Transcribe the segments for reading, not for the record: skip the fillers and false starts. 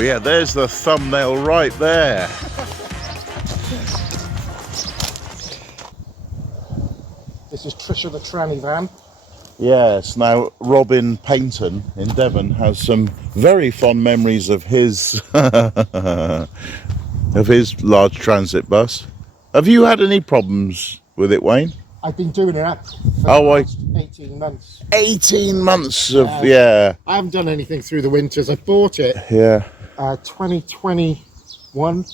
yeah, there's the thumbnail right there. This is Trisha the tranny van. Yes, now Robin Paynton in Devon has some very fond memories of his large transit bus. Have you had any problems with it, Wayne? I've been doing it up for the last 18 months. 18 months of, yeah. I haven't done anything through the winters. I bought it 2021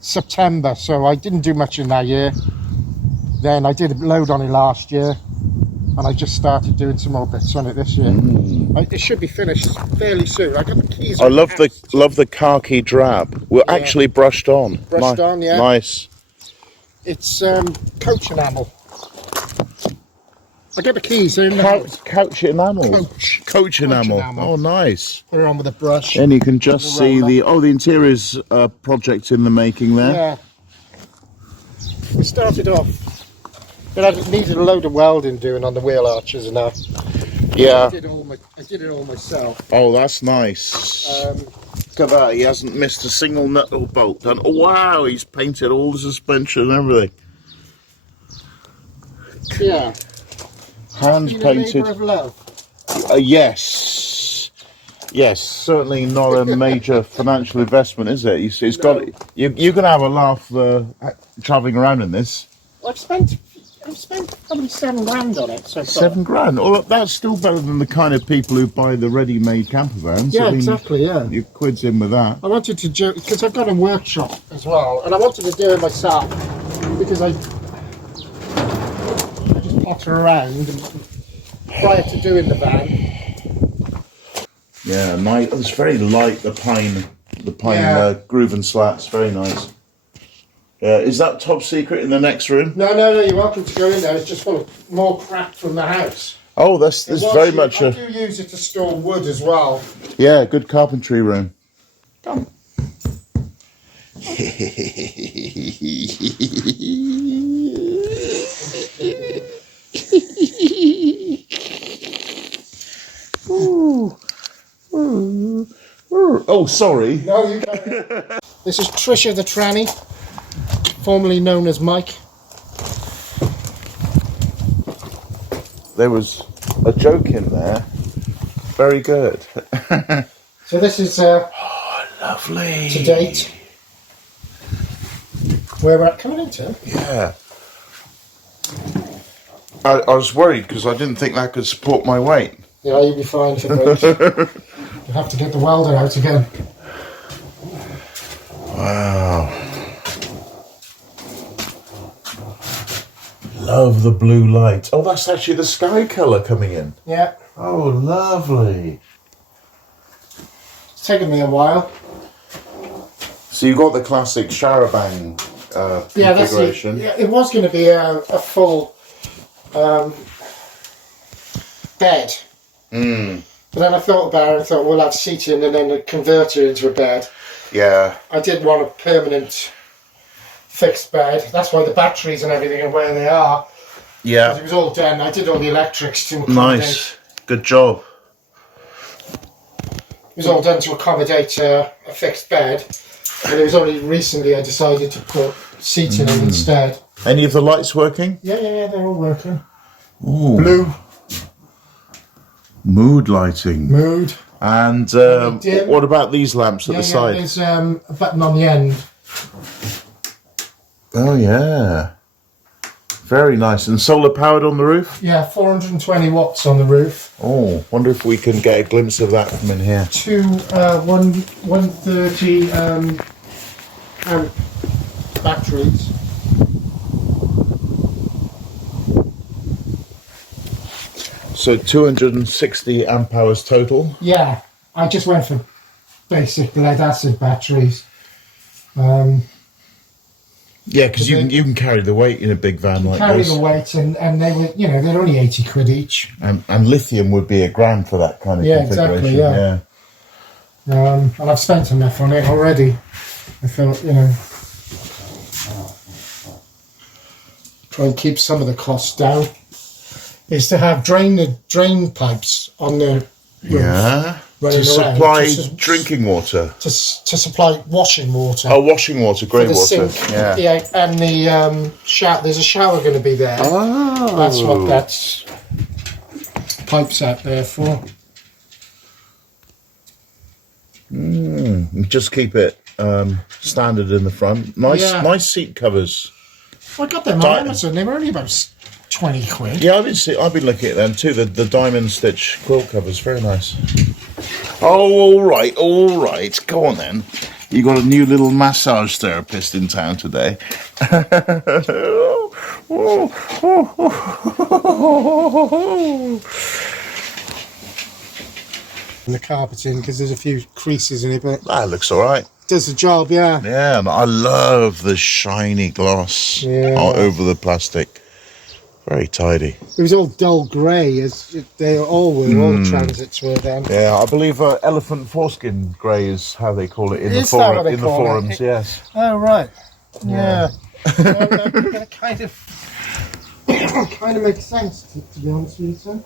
September, so I didn't do much in that year. Then I did a load on it last year, and I just started doing some more bits on it this year. It should be finished fairly soon. I got the keys. I love the khaki drab. We're actually brushed on. Brushed on, yeah. Nice. It's coach enamel. I got the keys in the house. Couch enamel. Coach enamel. Oh, nice. Put it on with a brush. And you can just see the interior's project in the making there. Yeah. We started off, but I needed a load of welding doing on the wheel arches and that. Yeah. I did it all myself. Oh, that's nice. Look at that. He hasn't missed a single nut or bolt. And oh, wow, he's painted all the suspension and everything. Yeah. Hands painted. A labor of love. Yes. Yes, certainly not a major financial investment, is it? It's got. You're going to have a laugh travelling around in this. I've spent probably £7 on it so far. £7? Well, that's still better than the kind of people who buy the ready-made camper vans. Yeah, exactly, yeah. Your quid's in with that. I wanted to do, because I've got a workshop as well, and I wanted to do it myself, because I just potter around prior to doing the van. Yeah, nice. It's very light, the pine groove and slats, very nice. Is that top secret in the next room? No, you're welcome to go in there. It's just full of more crap from the house. Oh, this very much I do use it to store wood as well. Yeah, good carpentry room. Come. Oh, sorry. No, you got it. This is Trisha the tranny, formerly known as Mike. There was a joke in there. Very good. So this is lovely. to date where we're coming into. Yeah. I was worried because I didn't think that could support my weight. Yeah, you'll be fine for weight. You'll have to get the welder out again. Wow. Love the blue light. Oh, that's actually the sky colour coming in. Yeah. Oh, lovely. It's taken me a while. So you've got the classic shower bang configuration. It was going to be a full bed. But then I thought about it and thought we'll have seating and then convert it into a bed. Yeah. I did want a permanent fixed bed. That's why the batteries and everything are where they are. Yeah. It was all done. I did all the electrics to accommodate. Nice. Good job. It was all done to accommodate a fixed bed. And it was only recently I decided to put seating in instead. Any of the lights working? Yeah, they're all working. Ooh. Blue. Mood lighting. Mood. And what about these lamps at the side? There's a button on the end. Oh, yeah. Very nice. And solar powered on the roof? Yeah, 420 watts on the roof. Oh, wonder if we can get a glimpse of that from in here. 130 amp batteries. So 260 amp hours total? Yeah, I just went for basic lead acid batteries. Yeah, because you can carry the weight in a big van like carry this. the weight, and they were, they're only 80 quid each. And lithium would be £1,000 for that kind of configuration. Exactly, yeah. And I've spent enough on it already. I felt, try and keep some of the costs down. Is to have drain pipes on the roof. Yeah. running To around supply drinking water. to supply washing water. Oh, washing water, grey the water. sink, Yeah. and the shower. There's a shower going to be there. Oh. That's what that pipe's out there for. Just keep it standard in the front. Nice seat covers. I got them on Amazon. They were only about 20 quid. Yeah, I've been looking at them too. The diamond stitch quilt covers, very nice. Oh, all right. Go on then. You got a new little massage therapist in town today. And the carpeting, because there's a few creases in it, but That looks all right. does the job, yeah. Yeah, and I love the shiny gloss all over the plastic. Very tidy. It was all dull grey, as they all were. All the transits were then. Yeah, I believe elephant foreskin grey is how they call it in Is the that what they in the call it? forums. Yes. Oh right. Yeah. That kind of makes sense, to be honest with you, sir.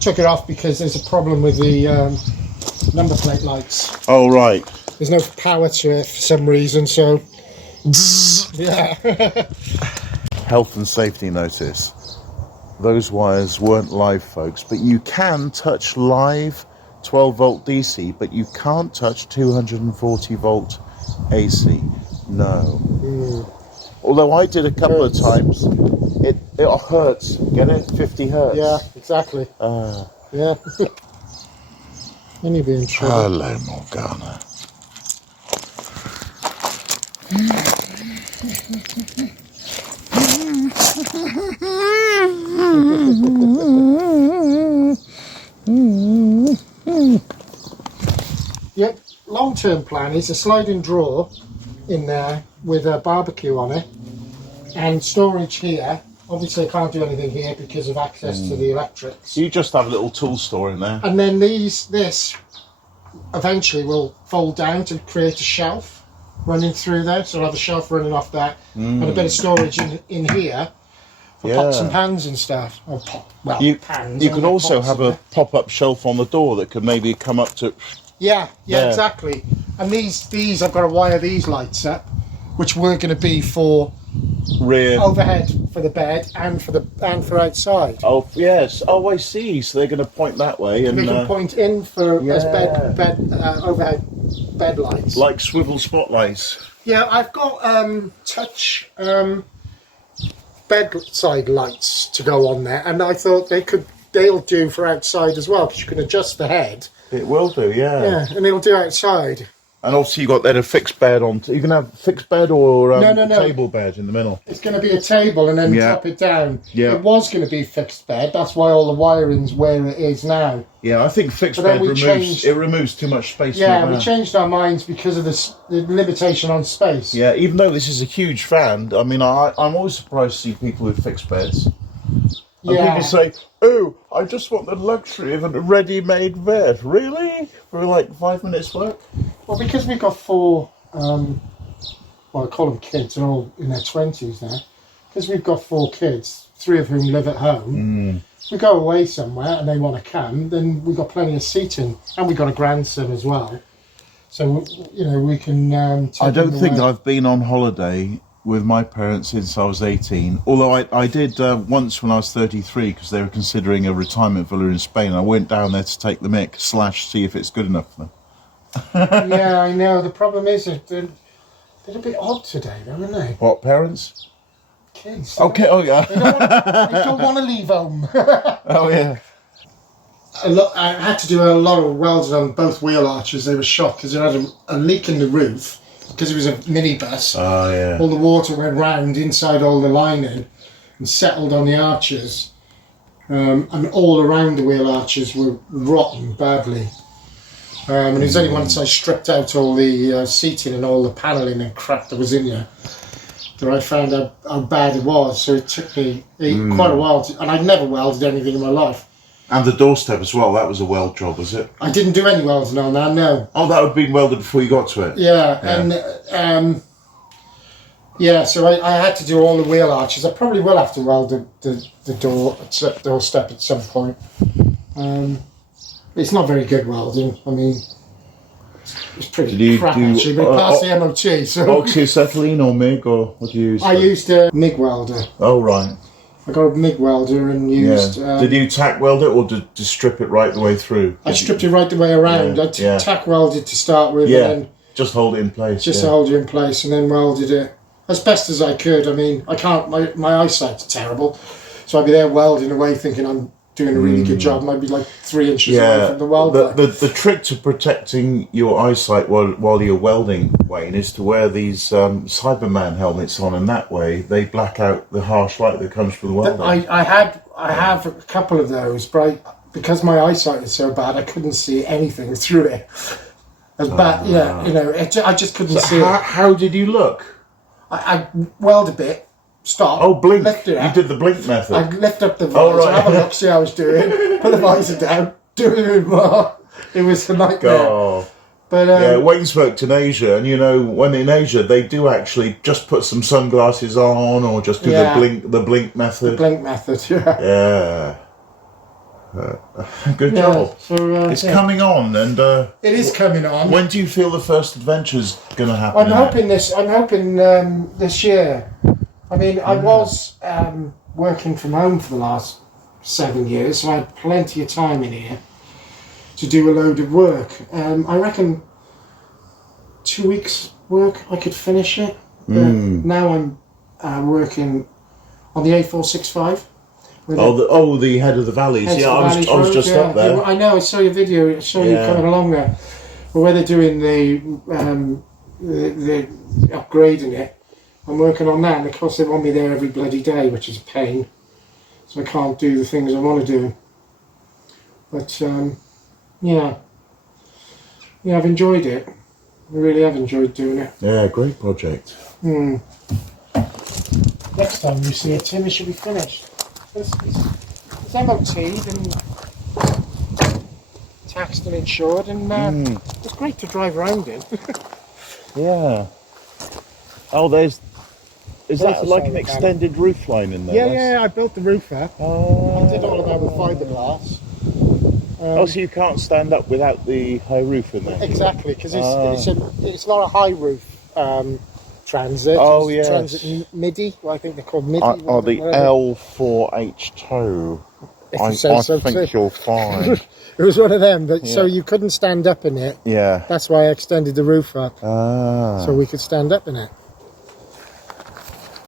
Took it off because there's a problem with the number plate lights. Oh right. There's no power to it for some reason, so yeah. Health and safety notice. Those wires weren't live, folks, but you can touch live 12 volt DC, but you can't touch 240 volt AC. No. Although I did a couple of times, it hurts. Get it? 50 hertz. Yeah, exactly. Yeah. Then you'll be in trouble. Hello, Morgana. Yep, long-term plan is a sliding drawer in there with a barbecue on it and storage here. Obviously I can't do anything here because of access to the electrics. You just have a little tool store in there. And then this eventually will fold down to create a shelf running through there. So I'll have a shelf running off that and a bit of storage in here for pots and pans and stuff. Or pans. You could also have a pop-up shelf on the door that could maybe come up to... Yeah, exactly. And these I've got to wire these lights up, which were going to be for rear overhead for the bed and for outside. Oh yes. Oh, I see. So they're going to point that way, and they can point in for as overhead bed lights, like swivel spotlights. Yeah, I've got touch bedside lights to go on there, and I thought they'll do for outside as well, because you can adjust the head. It will do, yeah. Yeah, and it'll do outside. And obviously you got then a fixed bed on. You can have fixed bed or No. table bed in the middle. It's going to be a table and then drop it down. Yeah. It was going to be fixed bed. That's why all the wiring's where it is now. Yeah, I think fixed bed removes too much space. Yeah, we changed our minds because of the limitation on space. Yeah, even though this is a huge fan, I mean, I'm always surprised to see people with fixed beds. And people say, "Oh, I just want the luxury of a ready-made bed." Really? For like 5 minutes work? Well, because we've got four, I call them kids, they're all in their 20s now. Because we've got 4 kids, 3 of whom live at home. If we go away somewhere and they want to come, then we've got plenty of seating. And we've got a grandson as well. So, we can I don't think I've been on holiday with my parents since I was 18. Although I did once when I was 33, because they were considering a retirement villa in Spain. I went down there to take the mick / see if it's good enough for them. Yeah, I know. The problem is they're a bit odd today, though, aren't they? What, parents? Kids. Okay, oh yeah. They don't want to leave home. Oh yeah. I had to do a lot of welding on both wheel arches. They were shocked because it had a leak in the roof. Because it was a minibus, all the water went round inside all the lining and settled on the arches, and all around the wheel arches were rotten badly. And it was only once I stripped out all the seating and all the panelling and crap that was in there that I found out how bad it was. So it took me quite a while, and I'd never welded anything in my life. And the doorstep as well, that was a weld job, was it? I didn't do any welding on that, no. Oh, that would have been welded before you got to it? Yeah. And Yeah, so I had to do all the wheel arches. I probably will have to weld the door step at some point. It's not very good welding. I mean, it's pretty crap actually, but it passed the MOT. So oxyacetylene or MIG, or what do you use? I used a MIG welder. Oh, right. I got a MIG welder and used... Did you tack weld it, or did you strip it right the way through? I stripped it right the way around. I tack welded to start with, and then just hold it in place. Just to hold you in place, and then welded it as best as I could. I mean, I can't. My eyesight's terrible, so I'd be there welding away, thinking I'm doing a really good job, and I'd be like 3 inches away from the welder. The trick to protecting your eyesight while you're welding, Wayne, is to wear these Cyberman helmets on, and that way they black out the harsh light that comes from the welder. I have a couple of those, but because my eyesight is so bad, I couldn't see anything through it. As bad, you know, I just couldn't see it. How did you look? I weld a bit. Stop. Oh, blink. Lift it up. You did the blink method. I'd lift up the visor, have a look, see how I was doing, put the visor down, do it even more. It was a nightmare. Oh. But, Wayne's worked in Asia, and you know, when in Asia, they do actually just put some sunglasses on, or just do the blink method. The blink method, yeah. Good job. So, it's coming on, and it is coming on. When do you feel the first adventure's going to happen? I'm hoping this year. I mean, I was working from home for the last 7 years, so I had plenty of time in here to do a load of work. I reckon 2 weeks work I could finish it. But now I'm working on the A465. The head of the valleys. I was just up there. I know. I saw your video. I saw you coming along there. But where they're doing the upgrading it, I'm working on that, and of course they want me there every bloody day, which is a pain. So I can't do the things I want to do. But I've enjoyed it. I really have enjoyed doing it. Yeah, great project. Next time you see it, Tim, it should be finished. It's MOT'd and taxed and insured, and it's great to drive around in. Yeah. Oh, is that like an extended roofline in there? Yeah, I built the roof up. I did all of that with fiberglass. So you can't stand up without the high roof in there? Exactly, because it's not a high roof transit. Oh, it's yes. Transit MIDI. Well, I think they're called MIDI. The L4H2. I think you'll find. It was one of them, but so you couldn't stand up in it. Yeah. That's why I extended the roof up. So we could stand up in it.